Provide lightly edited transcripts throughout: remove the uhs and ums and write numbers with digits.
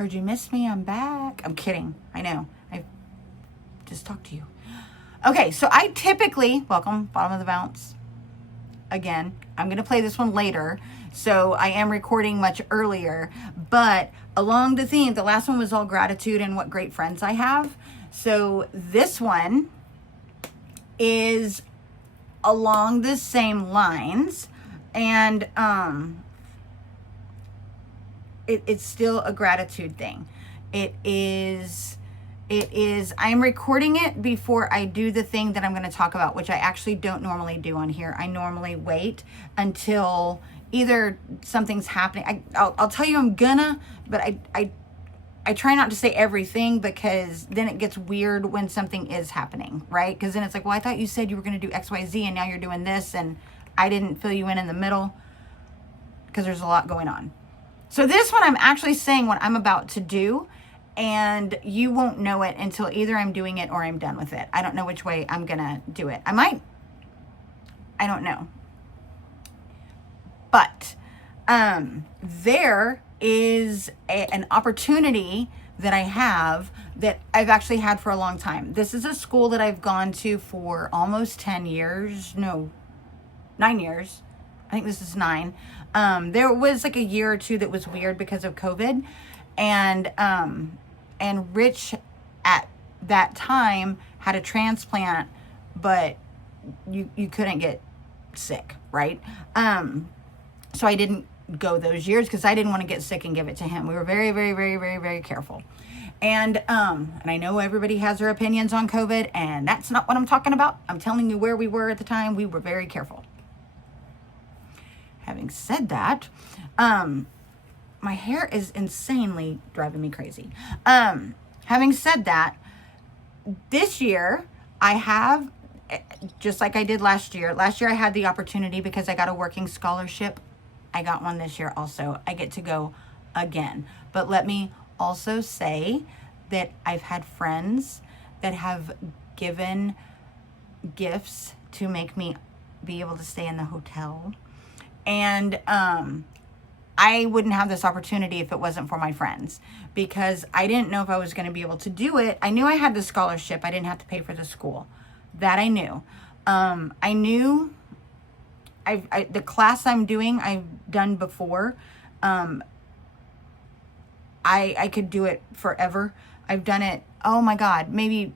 Heard you missed me. I'm back. I'm kidding. I know. I just talked to you. Okay, so I typically, welcome, bottom of the bounce. Again, I'm going to play this one later. So I am recording much earlier. But along the theme, the last one was all gratitude and what great friends I have. So this one is along the same lines. And it's still a gratitude thing. It is, I'm recording it before I do the thing that I'm going to talk about, which I actually don't normally do on here. I normally wait until either something's happening. I'll tell you I'm gonna, but I try not to say everything because then it gets weird when something is happening, right? Because then it's like, well, I thought you said you were going to do X, Y, Z and now you're doing this and I didn't fill you in the middle because there's a lot going on. So this one, I'm actually saying what I'm about to do, and you won't know it until either I'm doing it or I'm done with it. I don't know which way I'm going to do it. I don't know. But there is an opportunity that I have that I've actually had for a long time. This is a school that I've gone to for almost 10 years. No, 9 years. I think this is 9. There was like a year or two that was weird because of COVID, and Rich at that time had a transplant, but you couldn't get sick, right? So I didn't go those years because I didn't want to get sick and give it to him. We were very, very, very, very, very careful. And I know everybody has their opinions on COVID, and that's not what I'm talking about. I'm telling you where we were at the time. We were very careful. Having said that, my hair is insanely driving me crazy. Having said that, this year I have, just like I did last year. Last year I had the opportunity because I got a working scholarship. I got one this year also. I get to go again. But let me also say that I've had friends that have given gifts to make me be able to stay in the hotel. And I wouldn't have this opportunity if it wasn't for my friends, because I didn't know if I was going to be able to do it. I knew I had the scholarship. I didn't have to pay for the school. That I knew. I knew the class I'm doing, I've done before. I could do it forever. I've done it, oh my God, maybe,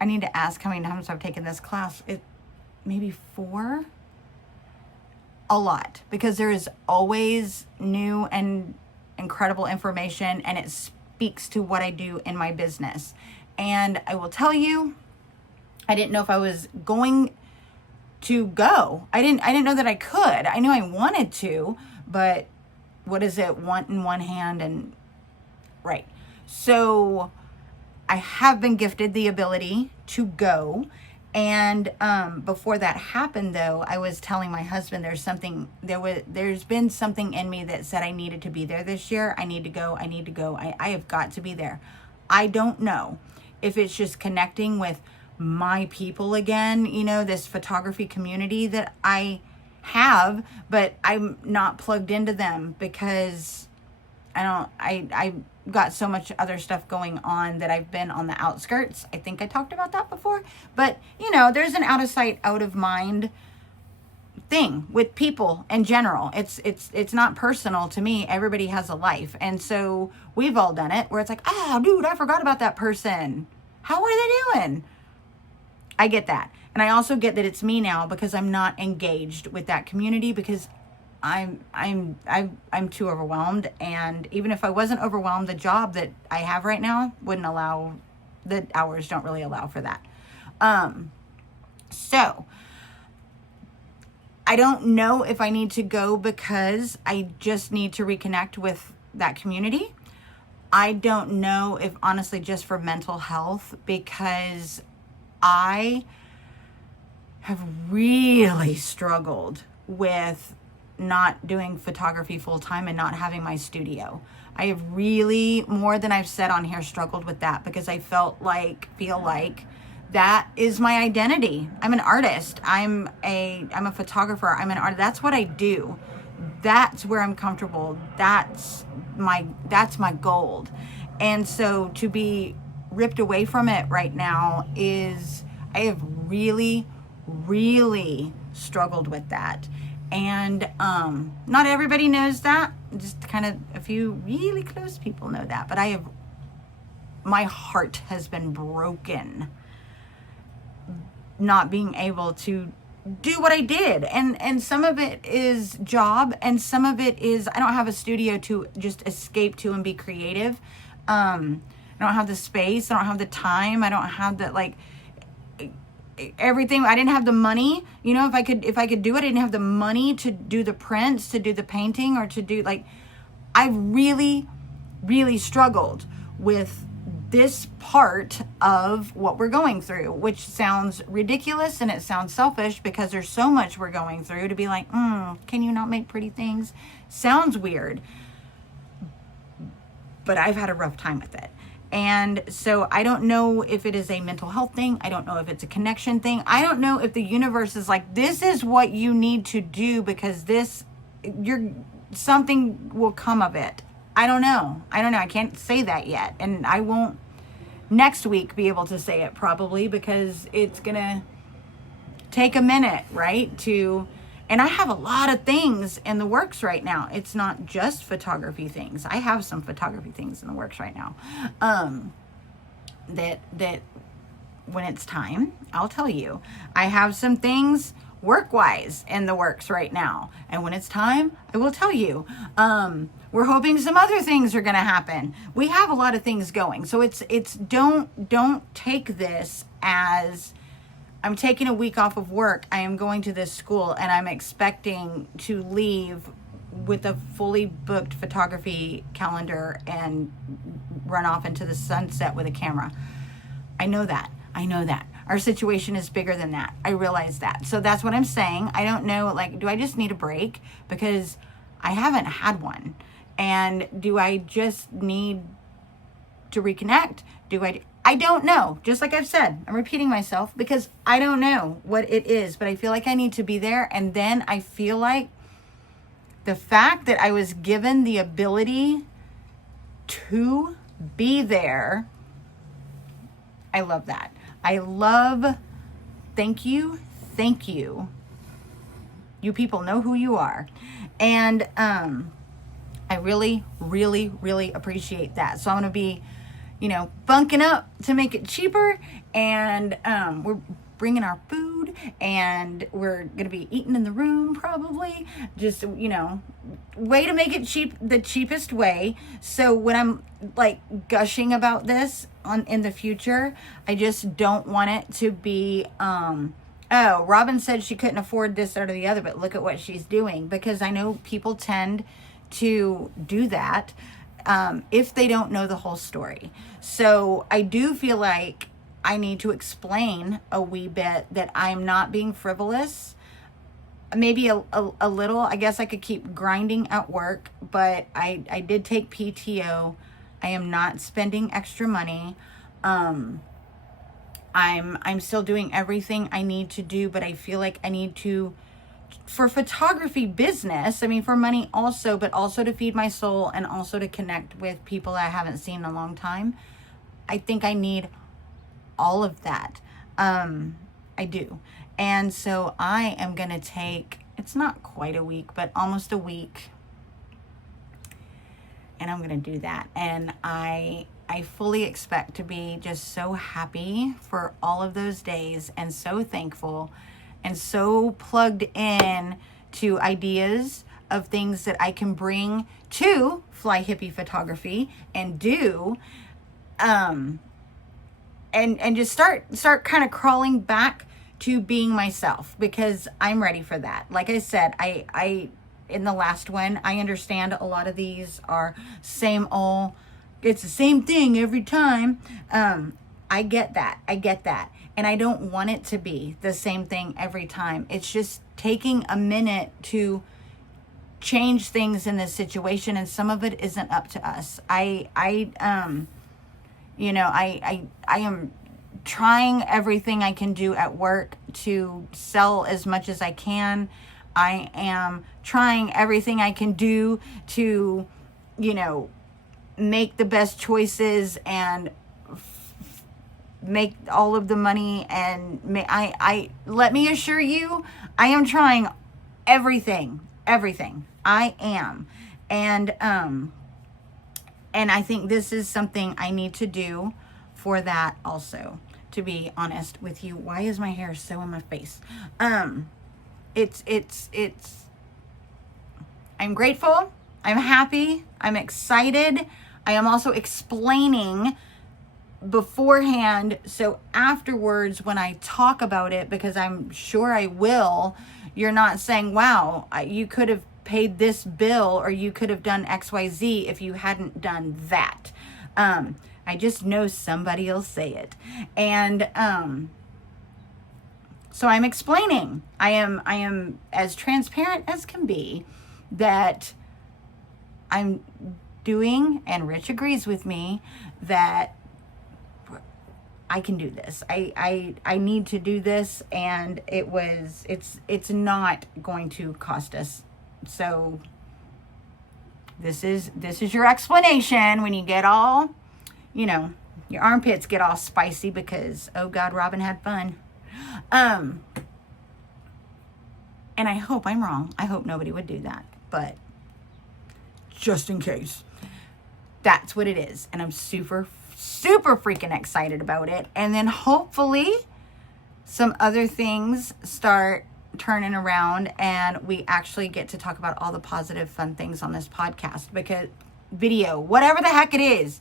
I need to ask how many times I've taken this class. Maybe 4? A lot, because there is always new and incredible information, and it speaks to what I do in my business. And I will tell you, I didn't know if I was going to go. I didn't know that I could. I knew I wanted to, but what is it? Want in one hand and right. So I have been gifted the ability to go. And before that happened, though, I was telling my husband there's been something in me that said I needed to be there this year. I need to go. I have got to be there. I don't know if it's just connecting with my people again, this photography community that I have, but I'm not plugged into them because I got so much other stuff going on that I've been on the outskirts. I think I talked about that before, but there's an out of sight, out of mind thing with people in general. It's not personal to me. Everybody has a life. And so we've all done it where it's like, oh dude, I forgot about that person. How are they doing? I get that. And I also get that it's me now because I'm not engaged with that community because I'm too overwhelmed. And even if I wasn't overwhelmed, the job that I have right now wouldn't allow, the hours don't really allow for that. So I don't know if I need to go because I just need to reconnect with that community. I don't know if honestly just for mental health, because I have really struggled with not doing photography full time and not having my studio. I have really, more than I've said on here, struggled with that because I feel like that is my identity. I'm an artist. I'm a photographer. I'm an artist. That's what I do. That's where I'm comfortable. That's my gold. And so to be ripped away from it right now is, I have really, really struggled with that. And not everybody knows that. Just kind of a few really close people know that. But my heart has been broken not being able to do what I did. And some of it is job, and some of it is I don't have a studio to just escape to and be creative. I don't have the space, I don't have the time, I don't have the, like, everything. I didn't have the money. You know, if I could do it, I didn't have the money to do the prints, to do the painting, or to do, like, I really, really struggled with this part of what we're going through, which sounds ridiculous and it sounds selfish because there's so much we're going through. To be like, can you not make pretty things? Sounds weird, but I've had a rough time with it. And so I don't know if it is a mental health thing. I don't know if it's a connection thing. I don't know if the universe is like, this is what you need to do because something will come of it. I don't know. I can't say that yet. And I won't next week be able to say it probably because it's going to take a minute, right? And I have a lot of things in the works right now. It's not just photography things. I have some photography things in the works right now. That when it's time, I'll tell you. I have some things work-wise in the works right now. And when it's time, I will tell you. We're hoping some other things are going to happen. We have a lot of things going. So it's don't take this as I'm taking a week off of work. I am going to this school and I'm expecting to leave with a fully booked photography calendar and run off into the sunset with a camera. I know that. Our situation is bigger than that. I realize that. So that's what I'm saying. I don't know, like, do I just need a break? Because I haven't had one. And do I just need to reconnect? I don't know. Just like I've said, I'm repeating myself because I don't know what it is, but I feel like I need to be there. And then I feel like the fact that I was given the ability to be there, I love that. Thank you. You people know who you are. And I really, really, really appreciate that. So I'm going to be, bunking up to make it cheaper. And we're bringing our food and we're going to be eating in the room probably. Just, way to make it cheap, the cheapest way. So when I'm like gushing about this in the future, I just don't want it to be, oh, Robin said she couldn't afford this or the other, but look at what she's doing. Because I know people tend to do that if they don't know the whole story. So I do feel like I need to explain a wee bit that I'm not being frivolous. Maybe a little. I guess I could keep grinding at work, but I did take PTO. I am not spending extra money. I'm still doing everything I need to do, but I feel like I need to, for photography business, for money also, but also to feed my soul and also to connect with people I haven't seen in a long time. I think I need all of that. I do. And so I am going to take, it's not quite a week, but almost a week. And I'm going to do that. And I fully expect to be just so happy for all of those days and so thankful and so plugged in to ideas of things that I can bring to Fly Hippie Photography and do, and just start kind of crawling back to being myself, because I'm ready for that. Like I said, I in the last one, I understand a lot of these are same old, it's the same thing every time. I get that. And I don't want it to be the same thing every time. It's just taking a minute to change things in this situation, and some of it isn't up to us. I am trying everything I can do at work to sell as much as I can. I am trying everything I can do to, make the best choices and make all of the money. And I let me assure you, I am trying everything. I am. And I think this is something I need to do for that also, to be honest with you. Why is my hair so in my face? It's I'm grateful. I'm happy. I'm excited. I am also explaining beforehand, so afterwards when I talk about it, because I'm sure I will, you're not saying, wow, you could have paid this bill or you could have done XYZ if you hadn't done that. I just know somebody will say it. And so I'm explaining. I am as transparent as can be that I'm doing, and Rich agrees with me, that I can do this. I need to do this, and it's not going to cost us. So this is your explanation when you get all, your armpits get all spicy because, oh God, Robin had fun. And I hope I'm wrong. I hope nobody would do that, but just in case, that's what it is. And I'm super freaking excited about it. And then hopefully some other things start turning around and we actually get to talk about all the positive, fun things on this podcast, because video, whatever the heck it is.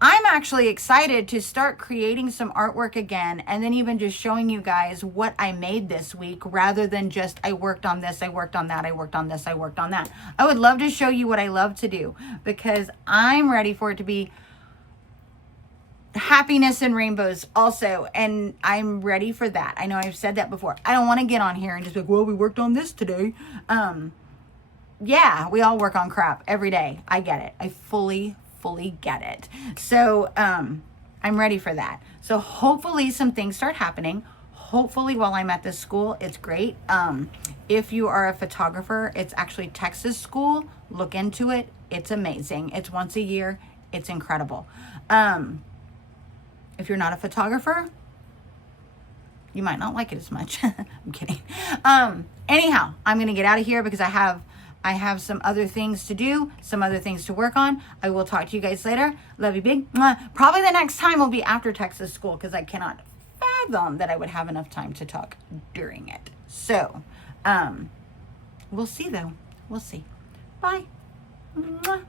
I'm actually excited to start creating some artwork again, and then even just showing you guys what I made this week, rather than just I worked on this, I worked on that, I worked on this, I worked on that. I would love to show you what I love to do, because I'm ready for it to be happiness and rainbows also, and I'm ready for that. I know I've said that before. I don't want to get on here and just be like, well, we worked on this today. Yeah, we all work on crap every day. I get it. I fully get it. So I'm ready for that. So hopefully some things start happening. Hopefully while I'm at this school, it's great. If you are a photographer, it's actually Texas school. Look into it. It's amazing. It's once a year. It's incredible. If you're not a photographer, you might not like it as much. I'm kidding. Anyhow, I'm going to get out of here because I have some other things to do, some other things to work on. I will talk to you guys later. Love you big. Probably the next time will be after Texas school, because I cannot fathom that I would have enough time to talk during it. So, we'll see though. We'll see. Bye. Mwah.